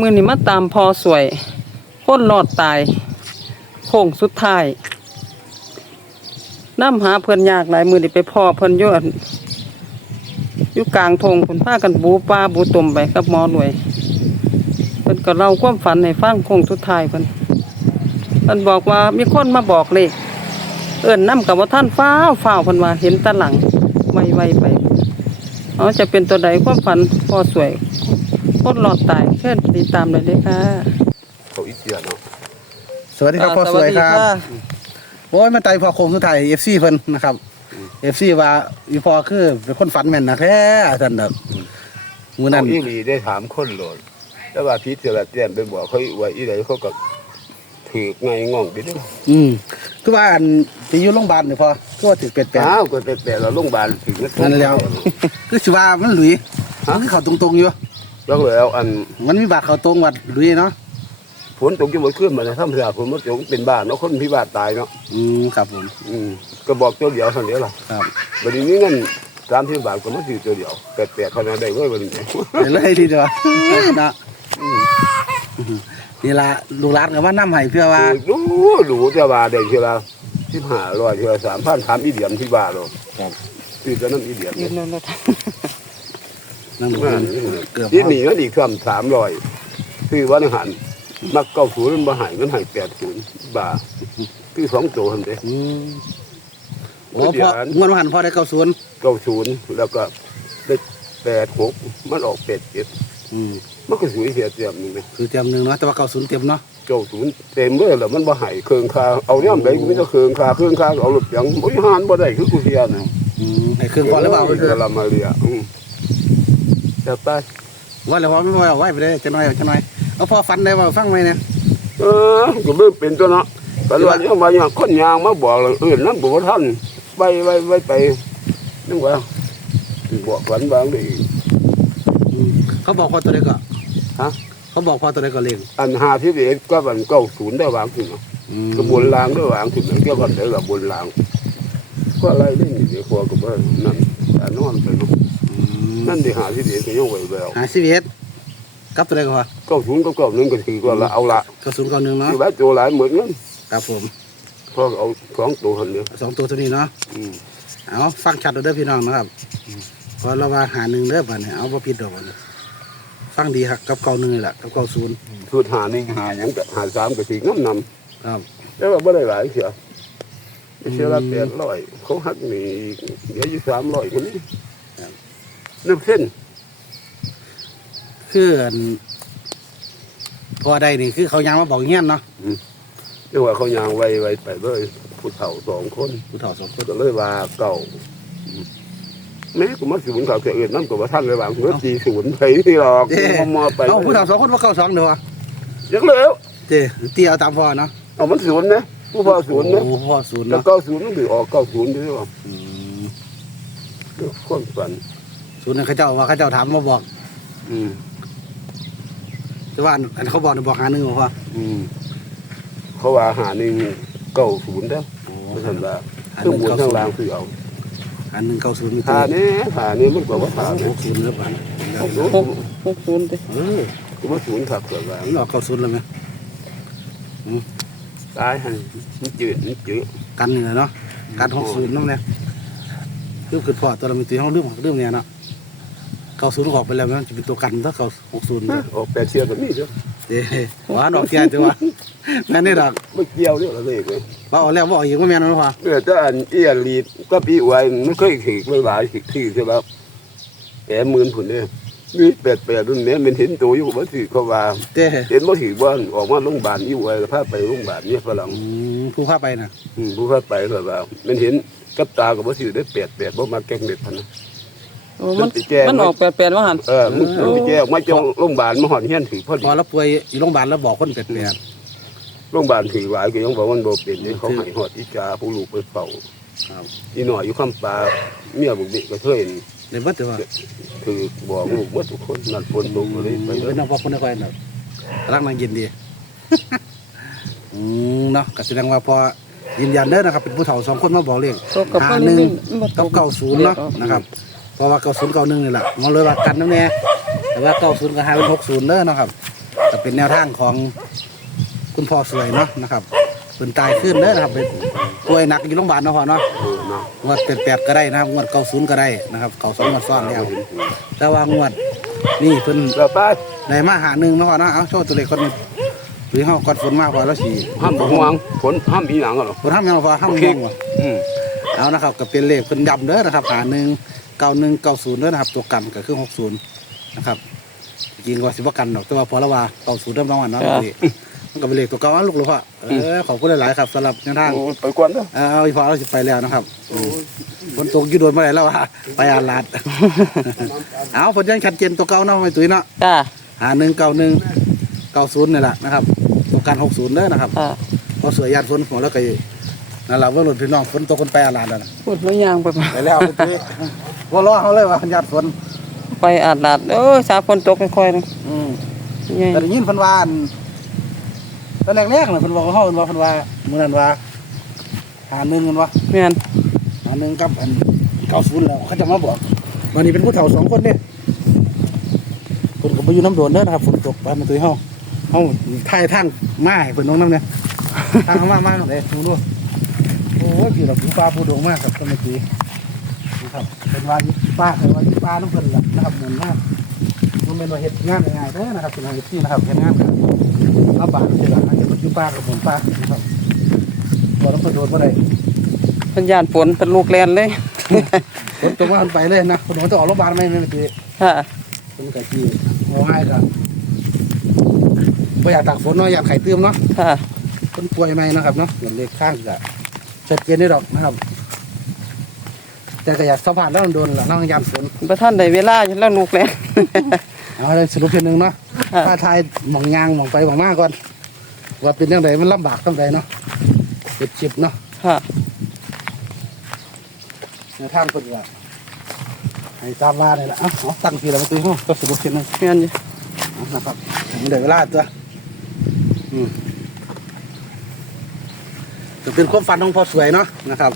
มือนี้มาตามพอสวยคนรอดตาย โค้งสุดท้ายน้ำหาเพิ่นยากหลายมือนี้ไปพ่อเพิ่นย่อั่นอยู่กลางทงเพิ่นพากันบูปลาบูตุ่มไปกับหมอหน่วยเพิ่นก็เล่าความฝันให้ฟังโค้งสุดท้ายเพิ่นเพิ่นบอกว่ามีคนมาบอกเลขเอิ้นน้ำกับว่าท่านฟ้าวฟ้าวเพิ่นว่าเห็นตะหลังไวๆไปเอาจะเป็นตัวใดความฝันพอสวย คนหลอดตายเชิญติดตามเลยเลยค่ะเขาอีเตียเนาะสวัสดีครับพ่อสวยครับะโอ้ยมาไต่พอโคงคือไทยเอฟซีเพิ่นนะครับเอฟซีว่าอีพอคือเป็นคนฝันแม่นนะแค่ท่านดอกมื้อนั้นเขาอีหลีได้ถามคนโหลดแต่ว่าพีเสือเตียนไปบอกเขาว่าอีไหนเขาก็ถือไงง่องไปด้วยอืมคือว่าอันที่อยู่โรงพยาบาลนี่พอคือว่าถึกเป็ดแปลอ้าวก็แต่แต่เราโรงพยาบาลถึงนั่นแล้วคือสิว่ามันหลุยมันคือเขาตรงๆอยู่ แล้วแล้วอันมันมีบาดเขาตรงวัดหลุยเนาะฝนตกจะหมดขึ้นมาในถ้ำเสือฝนมันตกเป็นบ้านเนาะคนพิบาทตายเนาะอืมครับผมอืมก็บอกตัวเดียวเท่านี้ล่ะครับวันนี้เงินสามสิบบาทก็มาซื้อตัวเดียวแปดแปดเท่านั้นได้เว้ยวันนี้เดี๋ยวเลยทีเดียวเนาะนี่ล่ะลูกหลานก็ว่านํให้เพื่อว่าดูดูจะว่าได้เท่าละสิบห้าร้อยเท่าละสามพันถามอีเดียมที่บ้านเราครับซื้อตัวนั้นอีเดียมยื นนั่นรถนั่นว่าเกือบที่หนีก็อีกคำสามร้อยคือวันอาหารมักเก้าศูนย์มันบ่ใหายมันใหายแปดศูนย์บาทคือสองตัวทันเด้อืมโอ้พอเงินหันพอได้เก้าศูนย์เก้าศูนย์แล้วก็ได้แปดหกมันออกแปดเจ็ดอืมมันก็สวยเสียเต็มนึงนะคือเต็มหนึ่งเนาะแต่ว่าเก้าศูนย์เต็มเนาะเก้าศูนย์เต็มเลยแล้วมันบ่ใหายเครื่องคาเอาเนี่ยไหนกูไม่ต้องเครื่องคาเครื่องคาเอาหลุดยังบริหารบ่ได้คือกูเสียนะอืมให้เครื่องก่อนหรือเปล่าเวลามาเรีย อืมแต่ไปว่าแล้วพอไม่ว่าเอาไว้ไปเลยจะน้อยเอาจะน้อยเอาพอฟันได้ว่าฟังไหมเนี่ยเออก็ไม่เป็นตัวเนาะแต่ว่าเนี่ยว่าอย่างคนยางมาบอกเลยเออนั่นบอกว่าท่านไปไปไปไปนึกว่าบอกฝันบางดีอืมเขาบอกพอตัวใดก็ฮะเขาบอกพอตัวใดก็เลี้ยงอันหาที่เด็กก็มันเก้าศูนย์ได้วางถึงเนาะอืมกระบวนลางได้วางถึงเกี่ยวกับเด็กกับบนลางก็อะไรได้นี่เดี๋ยวครัวกับว่านั่นแต่นอนไปเนาะ อืมนั่นที่หาที่เด็กก็ยังไหวแววหาสิบเอ็ดกับตัวใดก็พอเก้าศูนย์กับเก้าหนึ่งก็คือว่าละเอาละเก้าศูนย์เก้าหนึ่งเนาะคือแบบโจหลายเหมือนกันครับผมเพราะเอาสองตัวคนเดียวสองตัวตัวนี้เนาะอืมเอาฟังชัดเอาเด้อพี่น้องนะครับพอเราว่าหาหนึ่งเด้อบัดเนี่ยเอาบ่ผิดดอกบัดเนี่ยฟังดีครับกับเก้าหนึ่งนี่แหละกับเก้าศูนย์สุดหาหนึ่งหาอย่างกับหาสามก็คือน้ำนำครับแล้วว่าไม่ได้หลายเสียเสียละแปดร้อยเขาหักหนี่เดี๋ยวอยู่สามร้อยคนนี้ น้ำเส้นคืออันพอได้นี่คือเขายังมาบอกเงี้ยนเนาะเรียกว่าเขายางไวไวไปเลยผู้เฒ่าสองคนผู้เฒ่าสองคนก็เลยว่าเก่าแม่กูมาศูนย์เขาเสียเอื่นน้ำกับว่าท่านเลยบางเมื่อสี่ศูนย์ไปที่หรอกมมอไปเอาผู้เฒ่าสองคนว่าเก้าสองเด้อวะยังแล้วเจ้เตี้ยเอาตามพอเนาะเอามันศูนย์นะผู้พอศูนย์นะโอ้พ่อศูนย์แล้วเนาะเก้าศูนย์มันถือออกเก้าศูนย์ด้วยว่าอืมคนฝัน ศูนย์นั่นเขาเจ้าว่าเขาเจ้าถามมาบอก อืมแต่ว่าอันอันเขาบอกเนี่ยบอกหาหนึ่งบ่พ่ออืมเขาว่าหาหนึ่งเก้าศูนย์เด้อโอ้ไม่ทันว่าหาหเครื่องนึ่งบนเก้าข้างศูนล่างย์คือเอาหาหนึ่งเก้าศูนย์มีตัหาวนี้หานี้มันก็ว่าหาหเนี่ยกศูนย์หรือเปล่าหกหกศูนย์ดิเออกูว่าศูนย์ถักเกิดว่า มันออกเก้าศูนย์แล้วไหมตายหันมันจืดมันจืดกันนี่แหละเนาะกันหกศูนย์นั่นแหละคือคือพอตัวเรามีตัวห้องเรื่องเรื่องเนี่ยเนาะ เก้าศูนย์ออกไปแล้วมันจะเป็นตัวกันถ้าเก้าหกศูนย์ออกแปดเสียก็มีเด้อเด้หวานออกแก่แต่ว่าแม่นี่ดอกไม่เกี่ยวเรื่องอะไรเลยว่าออกแล้วว่าออกอีกว่าแม่นบ่พ่อเออถ้าอันเอียรีดก็ปีไว้ไม่เคยถีกไม่หลายถีกที่ใช่ไหมแกหมื่นผุนเนี่ยมีแปดแปดรุ่นเนี้ยมันเห็นตัวอยู่ว่าถีกเขาว่าเด้เห็นว่าถีกว่าออกมาโรงพยาบาลอยู่ไว้พาไปโรงพยาบาลเนี่ยฝรั่งอืมผู้เข้าไปน่ะอืมผู้พาไปเลยว่ามันเห็นกับตากับว่าถีกได้แปดแปดบ่มาแกล้งเด็ดพันนะ โอ้มันมันสิแจ้งมันออกแปดแปดว่าหันเออมึงมึงไปแจ้งไม่เจ้าโรงพยาบาลมาหอนเฮียนถือพอพดีอเราป่วยอยู่โรงพยาบาลแล้วบอกคนแปลกโรงพยาบาลถือหลายก็ยังบอกว่ามันโบเป็นนี่เขาให้หอดอีจาผู้ลูกไปเฝ้าๆครับอีหน่อยอยู่คำปลาเมียบุกเด็กก็เคยเห็นในบัดแต่ว่าคือบอกลูกว่าทุกคนนั่นปนลงเลยไปเลเป็ยนน้องพ่อคนได้ค่อยน่ะรักนางยินดีอืมเนาะก็แสดงว่าพอยืนยันเด้อนะครับเป็นผู้เฒ่าสองคนมาบอกเลขตกกับหาเพิ่นหนึ่งบ่ตกับเก้าศูนย์เนาะนะครับ เพราะว่าเก้าศูนย์เก้าหนึ่งนี่แหละมันเลยว่ากันนั่นแน่แต่ว่าเก้าศูนย์กับห้าเป็นหกศูนย์เด้อเนาะครับก็เป็นแนวทางของคุณพ่อสวยเนาะนะครับเป็นตายขึ้นเด้อนะครับเป็นป่วยหนักอยู่โรงพยาบาลเนาะพ่อเนาะเออเนาะงวดแปดๆก็ได้นะครับงวดเก้าศูนย์ก็ได้นะครับเก้าสองงวดซ้อนแล้วแต่ว่างวดนี่เพิ่นแล้วไปได้มาหาหนึ่งเนาะพ่อเนาะเอาโชว์ตัวเลขคนหนึงหรือเฮากอดฝนมากพอแล้วสิห้ามบ่ห่วงฝนห้ามอีหยังหรอกฝนห้ามยังบ่พอห้ามยังบ่อืมเอานะครับก็เป็นเลขเป็นย้ำเด้อนะครับหาหนึ่ง เก้าหนึ่งเก้าศูนย์เด้อนะครับ ตัวกันก็คือหกศูนย์นะครับจริงๆว่าสิบกันดอกแต่ว่าพอละว่าเก้าศูนย์เริ่มรางวัลเนาะนี่มันก็เป็นเลขตัวเก่าอันลูกหลวงพ่อเออขอบคุณหลายๆครับสำหรับแนวทาง โอ้ยไปก่อนเด้อ เอาอีพอเราสิไปแล้วนะครับอืมฝนตกอยืดโดนเมื่อไหร่แล้ววะไปอาลาด เอาผลยังชัดเจนตัวเก่าเนาะไม่ตุ้ยเนาะจ้าหาหนึ่งเก้าหนึ่งเก้าศูนย์นี่แหละนะครับตัวกันหกศูนย์เด้อนะครับอ่าพอสวยยานฝนหัวแล้วก็นั่นแหละว่าหลุดพี่น้องฝนตกคนไปอาลาดแล้วนะพูดแล้วยางไปบ่ไปแล้วไปตุ้ย ว่าล้อเขาเลยว่าญาติฝนไปอาดลาดเออสาฝนตกค่อยๆนะอืมใหญ่แต่ได้ยินเพันวาอันตอนแรกๆน่ะเพันบอกว่าเขาเพิ่นว่าเพันว่ามื้อนั้นว่าหาหนึ่งกันวะแม่นหาหนึ่งกับอันเก้าศูนย์แล้วเขาจะมาบอกวันนี้เป็นผู้เฒ่าสองคนเนี่ยคนก็ไปอยู่น้ำโดนเด้อนะครับฝนตกบ้านมาตุ้ยเฮาเฮาถ่ายทางมาให้เพิ่นน้องน้ำเนี่ยทางมามาเลยดูดูโอ้ยพี่เราผู้ฟ้าผู้ดวงมากครับต้นมะตี นะครับเป็นว่าอยู่ป้าเป็นว่าอยู่ป้าน้ำเพิ่นล่ะนะครับเหมือนมากมันเป็นว่าเฮ็ดงานง่ายๆเด้อนะครับเป็นงานที่นะครับเฮ็ดงานกันลำบากที่ละอาจจะเป็นอยู่ป้ากับผมป้านะครับบ่ต้องไปโดนบ่ได้เพิ่นย่านฝนเป็นลูกแลนเลยฝนตกมามันไปเลยนะคนต้องออกโรงพยาบาลไหมไม่ไม่ตีค่ะเป็นกะที่เอาง่ายกันบ่อยากตากฝนเนาะอยากไข่เติมเนาะค่ะคนป่วยไหมนะครับเนาะเหมือนเลขข้างก็ชัดเจนได้ดอกนะครับ แต่ก็อยากสัมผัสแล้วโดนละน้องยามฝนประท่านได้เวลาอยู่แล้วลูกแลนเอาเลยสรุปเพียงหนึ่งเนาะค่ะถ้าทายหมองยางหมองไปหมองมาก่อนว่าเป็นยังไงมันลำบากตั้งใดเนาะเจ็บจิบเนาะค่ะในทางคนว่าให้ตามมาเลยละเอ้าเอาตั้งทีละประตูห้องก็สรุปเพียงหนึ่งแม่นอยู่เอานะครับถึงได้เวลาตัวอืมจะเป็นความฝันของพ่อสวยเนาะนะครับ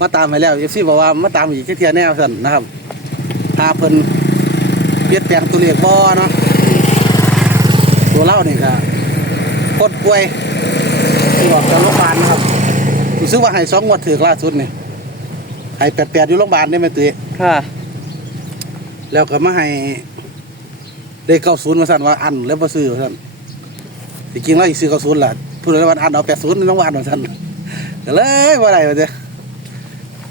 มาตามไปแล้วเอฟซีบอกว่ามาตามอีกแค่เทียแน่สั่นนะครับถ้าเพิ่นเปลี่ยนแปลงตัวเลขบ่เนาะตัวเล่านี่ก็โคตรป่วยที่ออกจากโรงพยาบาลนะครับรู้สึกว่าให้สองงวดถือล่าสุดนี่ให้แปดแปดอยู่โรงพยาบาลได้ไหมตุ้ยค่ะ แล้วก็มาให้ได้เก้าศูนย์มาสั่นว่าอันแล้วมาซื้อมาสั่นที่จริงแล้วอีกซื้อเก้าศูนย์ล่ะพูดเลยว่าอันเอาแปดศูนย์น้องว่าอันมาสั่นก็เลยว่าอะไรมาเจ้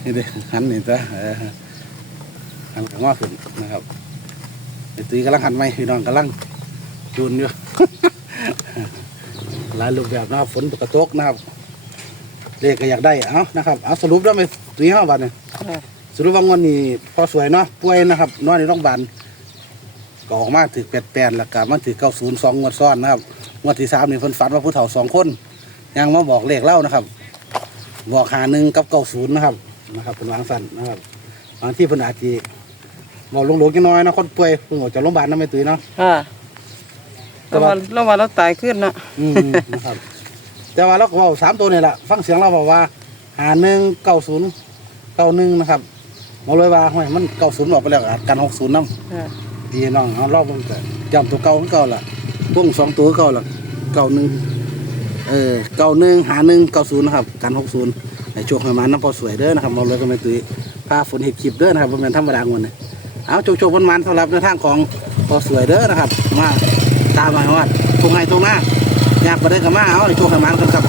นี่เด้หันนี่จ้ะเออหันกลางว่าขึ้นนะครับไอ้ตีกำลังหันไม่พี่น้องกำลังจูนอยู่ หลายรูปแบบนะครับฝนตกกระตกนะครับเลขก็อยากได้เอานะครับเอาสรุปแล้วไหมตีห้าบาทเนี่ยค่ะสรุปว่างวดนี้พอสวยเนาะป่วยนะครับนอนในโรงพยาบาลก็ออกมาถือแปดแปดแล้วก็มาถือเก้าศูนย์สองงวดซ้อนนะครับงวดที่สามนี่เพิ่นฝันว่าผู้เฒ่าสองคน ยังมาบอกเลขเล่านะครับ บอกหาหนึ่งกับเก้าศูนย์นะครับ นะครับเป็นวางสันนะครับบางที่เพิ่นอาจจะบอกหลงๆกันน้อยนะคนป่วยเพิ่งออกจากโรงพยาบาลนะไม่ตื่นเนาะค่ะแล้วว่าแล้วว่าเราตายขึ้นนะอืมนะครับ แต่ว่าเราก็บอกสามตัวนี่แหละฟังเสียงเราบอกว่าหาหนึ่งเก้าศูนย์เก้าหนึ่งนะครับบอกเลยว่าห้อยมันเก้าศูนย์ออกไปแล้วอาจกันหกศูนย์น้ำค่ะพี่น้องเอารอบมันก็จำตัวเก่าของเก่าล่ะพวงสองตัวเก่าล่ะเก่าหนึ่งเออเก่าหนึ่งหาหนึ่งเก่าศูนย์นะครับกันหกศูนย์ ในช่วงประมาณน้ำพอสวยเด้อนะครับเราเลยก็ไม่ตุ้ยพาฝนเห็บขีบเด้อนะครับเป็นธรรมดาเงินเลยเอาโชคโชคมันมันสำหรับในทางของพอสวยเด้อนะครับ มาตามมาว่าตรงไหนตรงหน้าอยากไปได้กับมาเอาในช่วงประมาณกันครับ